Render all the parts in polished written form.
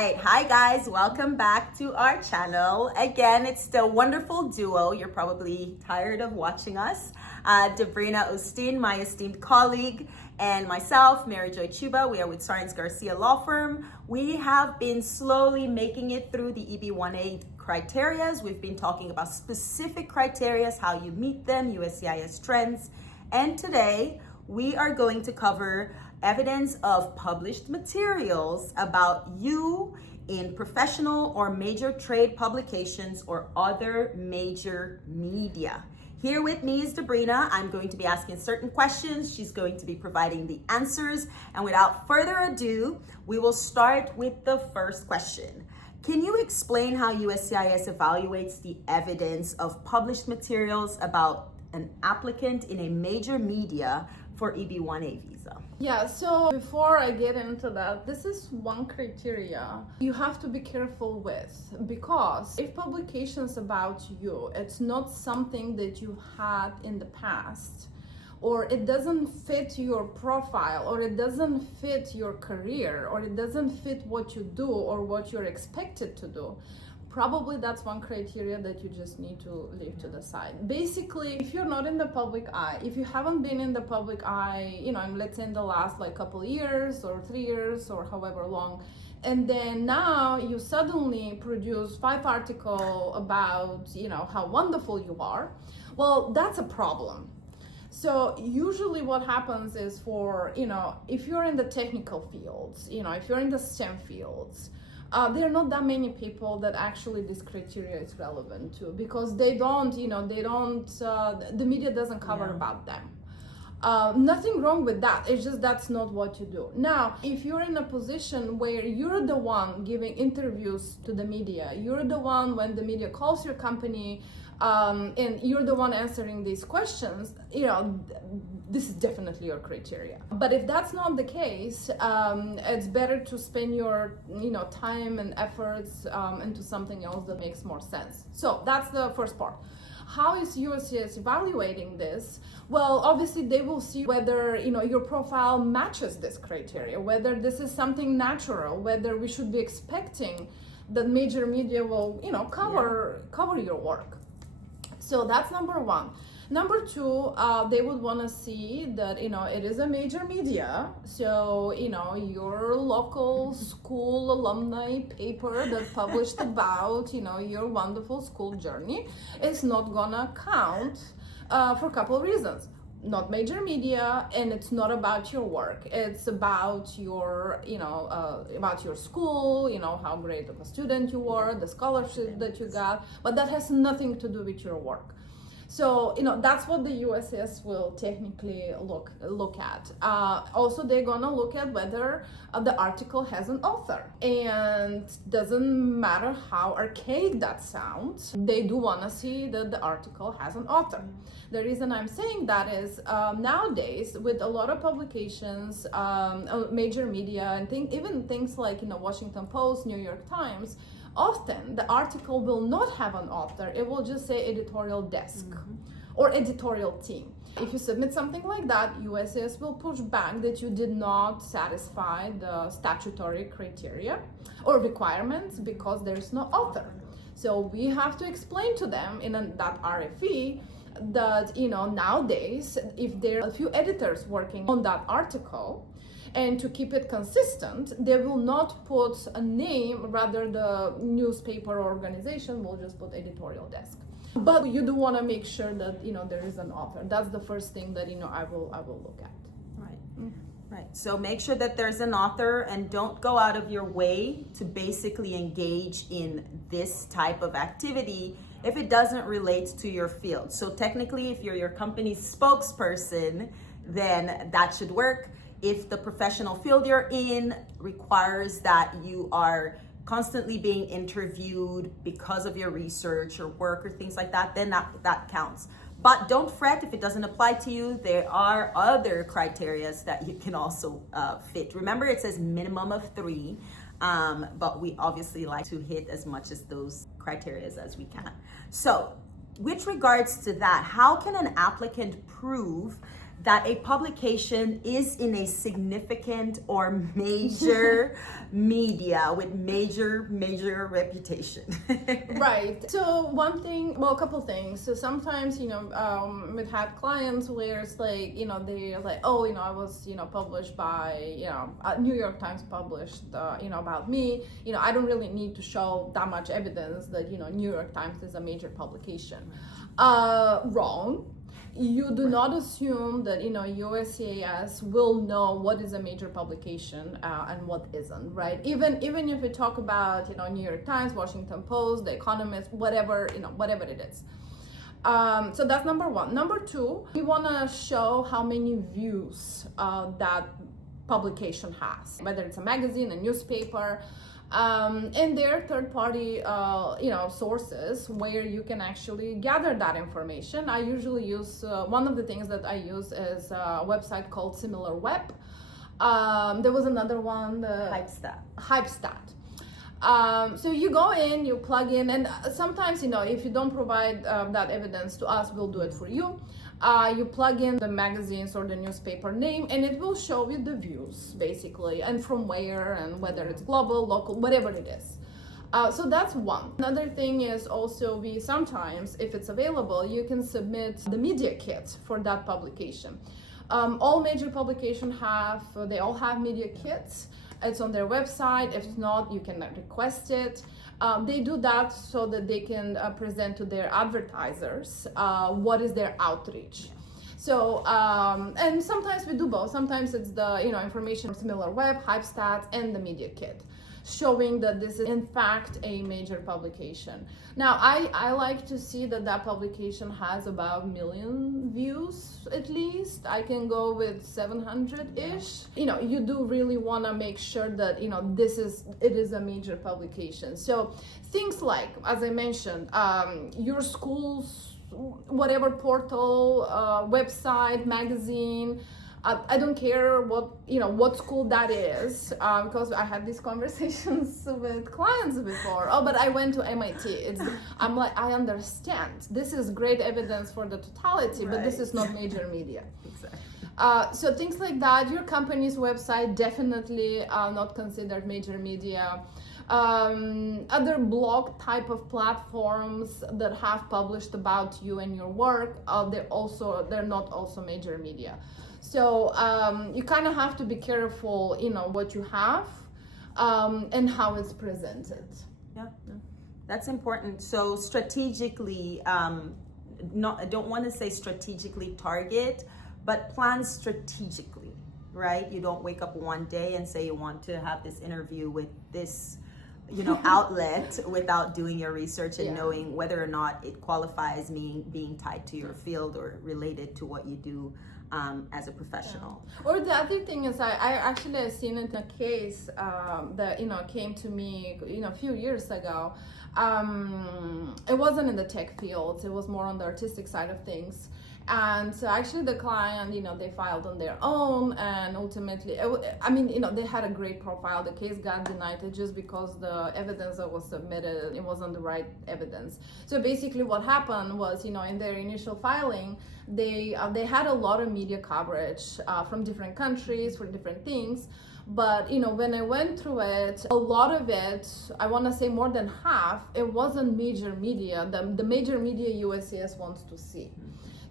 right. Hi guys, welcome back to our channel. Again, it's the wonderful duo. You're probably tired of watching us. Dobrina my esteemed colleague, and myself, Maryjoy Chuba. We are with Sarnes Garcia Law Firm. We have been slowly making it through the EB-1A criterias. We've been talking about specific criterias, how you meet them, USCIS trends. And today we are going to cover evidence of published materials about you in professional or major trade publications or other major media. Here with me is Dobrina. I'm going to be asking certain questions. She's going to be providing the answers. And without further ado, we will start with the first question. Can you explain how USCIS evaluates the evidence of published materials about an applicant in a major media for EB-1A visa? Yeah, so before I get into that, this is one criteria you have to be careful with, because if publications about you, it's not something that you had in the past, or it doesn't fit your profile, or it doesn't fit your career, or it doesn't fit what you do or what you're expected to do, probably that's one criteria that you just need to leave to the side. Basically, if you're not in the public eye, if you haven't been in the public eye, let's say in the last couple years or 3 years or however long, and then now you suddenly produce 5 articles about, how wonderful you are, well, that's a problem. So usually what happens is if you're in the technical fields, if you're in the STEM fields, there are not that many people that actually this criteria is relevant to, because the media doesn't cover about them. Nothing wrong with that, it's just that's not what you do. Now, if you're in a position where you're the one giving interviews to the media, you're the one when the media calls your company, and you're the one answering these questions, this is definitely your criteria. But if that's not the case, it's better to spend your time and efforts into something else that makes more sense. So that's the first part. How is USCIS evaluating this? Well, obviously they will see whether your profile matches this criteria, whether this is something natural, whether we should be expecting that major media will cover your work. So that's number one. Number two, they would want to see that it is a major media, so your local school alumni paper that published about your wonderful school journey is not gonna count for a couple of reasons. Not major media, and it's not about your work. It's about your about your school, how great of a student you were, the scholarship that you got, but that has nothing to do with your work. So, that's what the USCIS will technically look at. Also, they're gonna look at whether the article has an author. And doesn't matter how archaic that sounds, they do wanna see that the article has an author. The reason I'm saying that is nowadays, with a lot of publications, major media, and even things like Washington Post, New York Times, often the article will not have an author. It will just say editorial desk or editorial team. If you submit something like that, USCIS will push back that you did not satisfy the statutory criteria or requirements because there's no author. So we have to explain to them in that RFE that nowadays, if there are a few editors working on that article, and to keep it consistent, they will not put a name, rather the newspaper or organization will just put editorial desk. But you do want to make sure that there is an author. That's the first thing that I will look at. Right. Right. So make sure that there's an author, and don't go out of your way to basically engage in this type of activity if it doesn't relate to your field. So technically, if you're your company's spokesperson, then that should work. If the professional field you're in requires that you are constantly being interviewed because of your research or work or things like that, then that counts. But don't fret if it doesn't apply to you. There are other criterias that you can also fit. Remember, it says minimum of 3, but we obviously like to hit as much as those criterias as we can. So with regards to that, how can an applicant prove that a publication is in a significant or major media with major reputation. Right. So one thing, well, a couple things. So sometimes, we've had clients where it's like, they're like, oh, I was, published by, New York Times published, about me. I don't really need to show that much evidence that, New York Times is a major publication. Wrong. You do not assume that USCIS will know what is a major publication and what isn't, right? Even if we talk about New York Times, Washington Post, The Economist, whatever it is. So that's number one. Number two, we want to show how many views that publication has, whether it's a magazine, a newspaper. And there are third-party, sources where you can actually gather that information. I usually use, one of the things that I use is a website called SimilarWeb. There was another one, the Hypestat. So you go in, you plug in, and sometimes, if you don't provide that evidence to us, we'll do it for you. You plug in the magazines or the newspaper name, and it will show you the views, basically, and from where, and whether it's global, local, whatever it is. So that's one. Another thing is also we sometimes, if it's available, you can submit the media kit for that publication. All major publications they all have media kits. It's on their website. If not, you can request it. They do that so that they can present to their advertisers what is their outreach. So, and sometimes we do both. Sometimes it's the information from SimilarWeb, Hypestat, and the media kit, showing that this is in fact a major publication. Now, I like to see that publication has about 1 million views at least. I can go with 700-ish. You do really want to make sure that it is a major publication. So things like, as I mentioned, your school's whatever portal, website, magazine. I don't care what school that is, because I had these conversations with clients before. Oh, but I went to MIT. I'm like, I understand. This is great evidence for the totality, right. But this is not major media. Exactly. So things like that. Your company's website definitely not considered major media. Other blog type of platforms that have published about you and your work, they're not also major media. So you kind of have to be careful, what you have and how it's presented. Yeah, that's important. So strategically, I don't want to say strategically target, but plan strategically, right? You don't wake up one day and say you want to have this interview with this outlet without doing your research and knowing whether or not it qualifies being tied to your field or related to what you do as a professional. Yeah. Or the other thing is I actually have seen it in a case that came to me a few years ago. It wasn't in the tech field, it was more on the artistic side of things. And so actually the client, they filed on their own, and ultimately, they had a great profile. The case got denied just because the evidence that was submitted, it wasn't the right evidence. So basically what happened was, in their initial filing, they had a lot of media coverage from different countries for different things. But, when I went through it, a lot of it, I want to say more than half, it wasn't major media, the major media USCIS wants to see.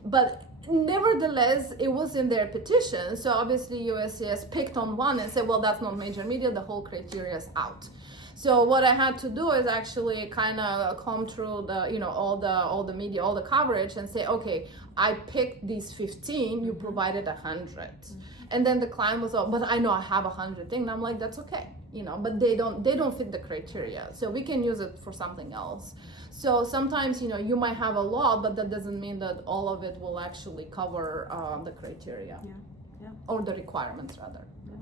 But nevertheless, it was in their petition. So obviously USCIS picked on one and said, well, that's not major media, the whole criteria is out. So what I had to do is actually kind of comb through the, all the media, all the coverage, and say, okay, I picked these 15, you provided 100. Mm-hmm. And then the client was, but I know I have 100 things. And I'm like, that's okay, but they don't fit the criteria. So we can use it for something else. So sometimes, you might have a lot, but that doesn't mean that all of it will actually cover the criteria. Yeah. Or the requirements, rather. Yeah.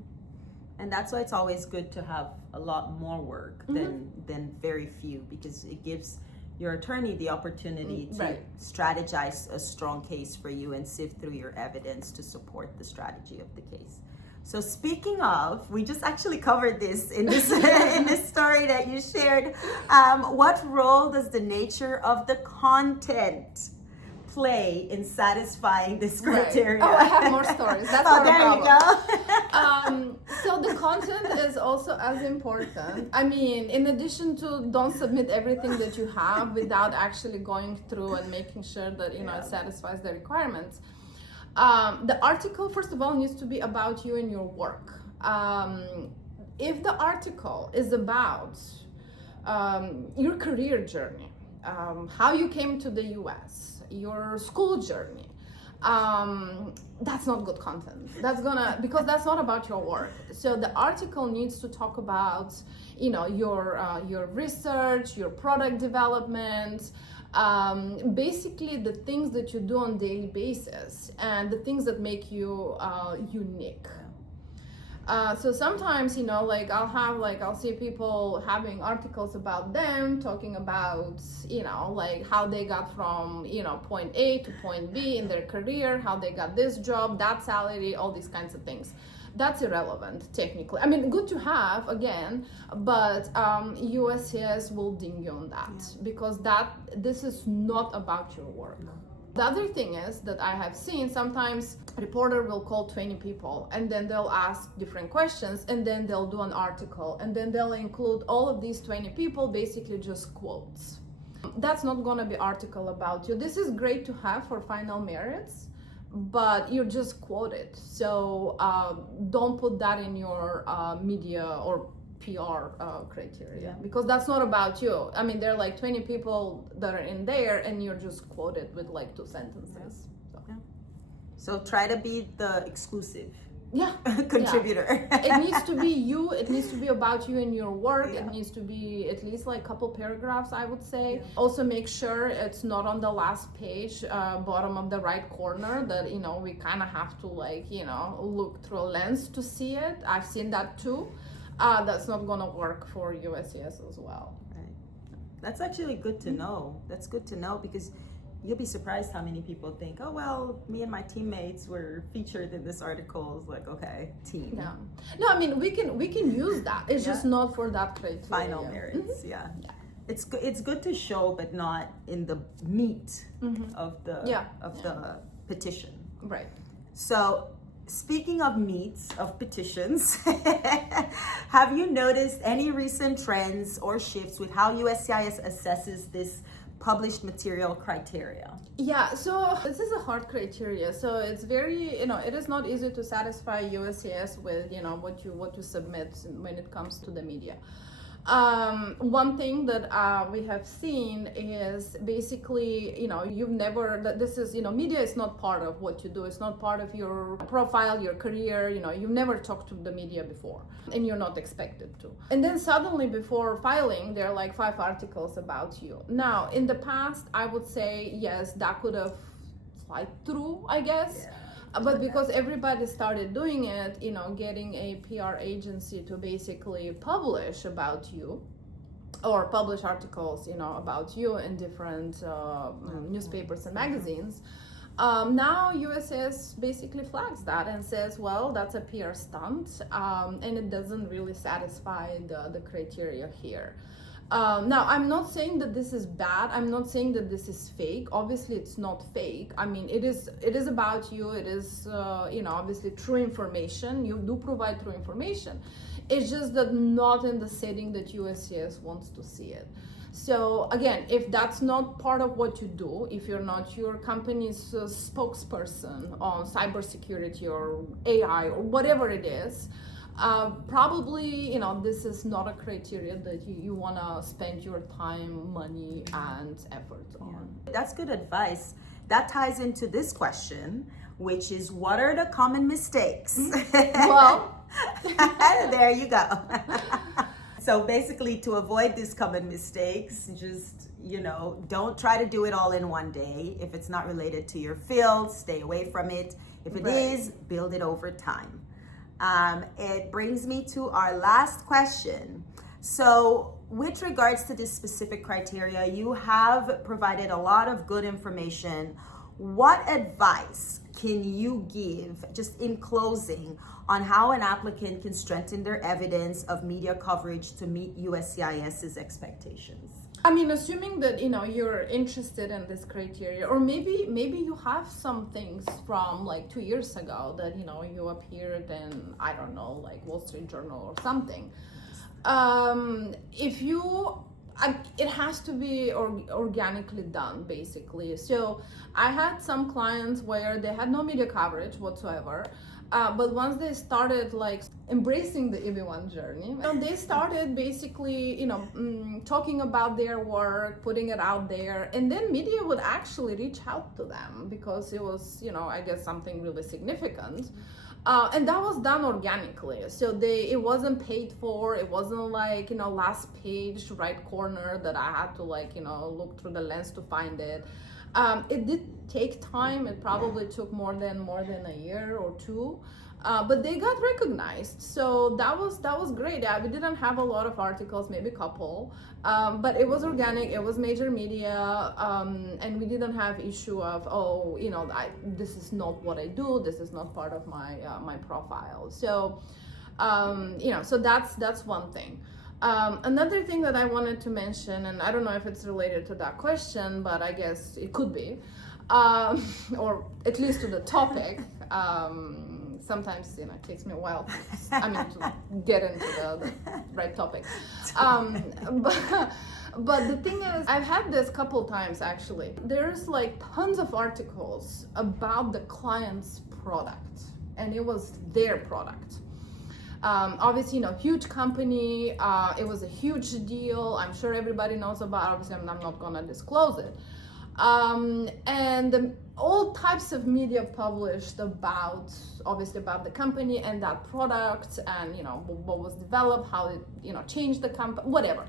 And that's why it's always good to have a lot more work than very few, because it gives your attorney the opportunity to strategize a strong case for you and sift through your evidence to support the strategy of the case. So speaking of, we just actually covered this in this in this story that you shared. What role does the nature of the content play in satisfying this Right. criteria? Oh, I have more stories. That's Oh, not a there you problem. go. So the content is also as important. I mean, in addition to don't submit everything that you have without actually going through and making sure that it satisfies the requirements. The article, first of all, needs to be about you and your work. If the article is about your career journey, how you came to the US, your school journey, that's not good content. Because that's not about your work. So the article needs to talk about, your research, your product development, basically the things that you do on a daily basis and the things that make you unique. So sometimes, I'll see people having articles about them, talking about, how they got from, point A to point B in their career, how they got this job, that salary, all these kinds of things. That's irrelevant, technically. I mean, good to have, again, but USCIS will ding you on that because this is not about your work. The other thing is that I have seen sometimes a reporter will call 20 people and then they'll ask different questions and then they'll do an article and then they'll include all of these 20 people, basically just quotes. That's not going to be article about you. This is great to have for final merits, but you're just quoted. So don't put that in your media or PR criteria because that's not about you. I mean, there are like 20 people that are in there and you're just quoted with like 2 sentences. So try to be the exclusive contributor. It needs to be you. It needs to be about you and your work. It needs to be at least like a couple paragraphs, I would say. Also make sure it's not on the last page, bottom of the right corner, that we kind of have to look through a lens to see it. I've seen that too. That's not gonna work for USCIS as well. Right. That's actually good to know. That's good to know because you'll be surprised how many people think, oh, well, me and my teammates were featured in this article. It's like, okay, team. Yeah. No, I mean, we can use that. It's just not for that criteria. Final merits, It's good to show, but not in the meat of the petition. Right. So, speaking of meats of petitions, have you noticed any recent trends or shifts with how USCIS assesses this published material criteria? Yeah, so this is a hard criteria. So it's very, it is not easy to satisfy USCIS with, what you submit when it comes to the media. One thing that we have seen is basically, media is not part of what you do. It's not part of your profile, your career. You've never talked to the media before and you're not expected to. And then suddenly before filing, there are like 5 articles about you. Now, in the past, I would say, yes, that could have slid through, I guess. Yeah. But because everybody started doing it, getting a PR agency to basically publish about you or publish articles, about you in different newspapers and magazines, now USCIS basically flags that and says, well, that's a PR stunt, and it doesn't really satisfy the criteria here. Now, I'm not saying that this is bad. I'm not saying that this is fake. Obviously, it's not fake. I mean, it is about you. It is, obviously true information. You do provide true information. It's just that not in the setting that USCIS wants to see it. So again, if that's not part of what you do, if you're not your company's spokesperson on cybersecurity or AI or whatever it is, probably, this is not a criteria that you want to spend your time, money, and effort on. That's good advice. That ties into this question, which is, what are the common mistakes? Well, there you go. So basically, to avoid these common mistakes, just, don't try to do it all in one day. If it's not related to your field, stay away from it. If it is, build it over time. It brings me to our last question. So with regards to this specific criteria, you have provided a lot of good information. What advice can you give, just in closing, on how an applicant can strengthen their evidence of media coverage to meet USCIS's expectations? I mean, assuming that you're interested in this criteria, or maybe you have some things from like 2 years ago that you appeared in, I don't know, like Wall Street Journal or something. If you, it has to be organically done, basically. So I had some clients where they had no media coverage whatsoever. But once they started like embracing the EB-1 journey, they started basically, talking about their work, putting it out there, and then media would actually reach out to them because it was, I guess something really significant. And that was done organically. So it wasn't paid for. It wasn't like, last page, right corner that I had to like, look through the lens to find it. It did take time. It probably took more than a year or two, but they got recognized. So that was great. We didn't have a lot of articles, maybe a couple, but it was organic. It was major media, and we didn't have issue of this is not what I do. This is not part of my profile. So so that's one thing. Another thing that I wanted to mention, and I don't know if it's related to that question, but I guess it could be, or at least to the topic. Sometimes it takes me a while to get into the right topic. But the thing is, I've had this couple times actually. There's like tons of articles about the client's product, and it was their product. Obviously, huge company, it was a huge deal. I'm sure everybody knows about it. Obviously, I'm not gonna disclose it. And all types of media published about the company and that product, and what was developed, how it changed the company, whatever.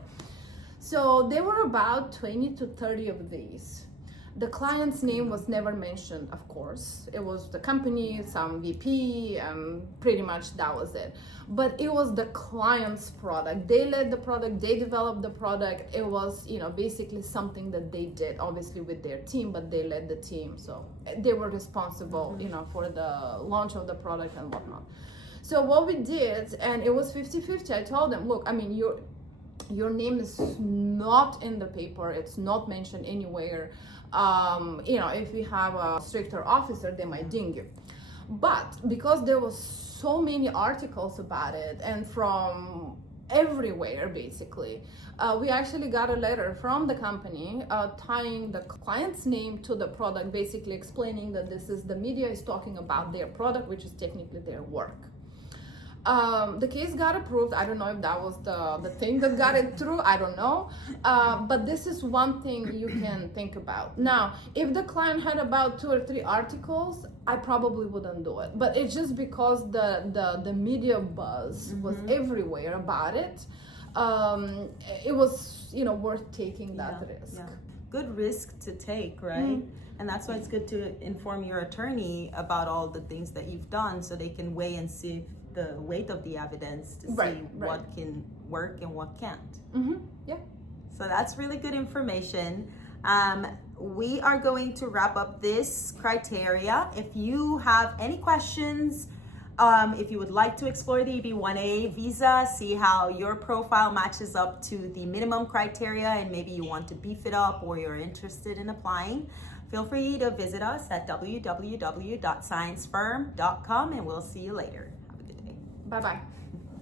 So there were about 20 to 30 of these. The client's name was never mentioned, of course. It was the company, some VP, and pretty much that was it. But it was the client's product. They led the product, they developed the product. It was, basically something that they did, obviously with their team, but they led the team. So they were responsible, for the launch of the product and whatnot. So what we did, and it was 50-50, I told them, look, your name is not in the paper. It's not mentioned anywhere. If we have a stricter officer, they might ding you. But because there was so many articles about it, and from everywhere basically, we actually got a letter from the company tying the client's name to the product, basically explaining that the media is talking about their product, which is technically their work. The case got approved. I don't know if that was the thing that got it through. I don't know. But this is one thing you can think about. Now, if the client had about 2 or 3 articles, I probably wouldn't do it. But it's just because the media buzz was everywhere about it. It was, worth taking that risk. Yeah. Good risk to take, right? And that's why it's good to inform your attorney about all the things that you've done, so they can weigh and see the weight of the evidence to see what can work and what can't. Yeah. So that's really good information. We are going to wrap up this criteria. If you have any questions, if you would like to explore the EB-1A visa, see how your profile matches up to the minimum criteria, and maybe you want to beef it up or you're interested in applying, feel free to visit us at www.sciencefirm.com, and we'll see you later. Bye-bye.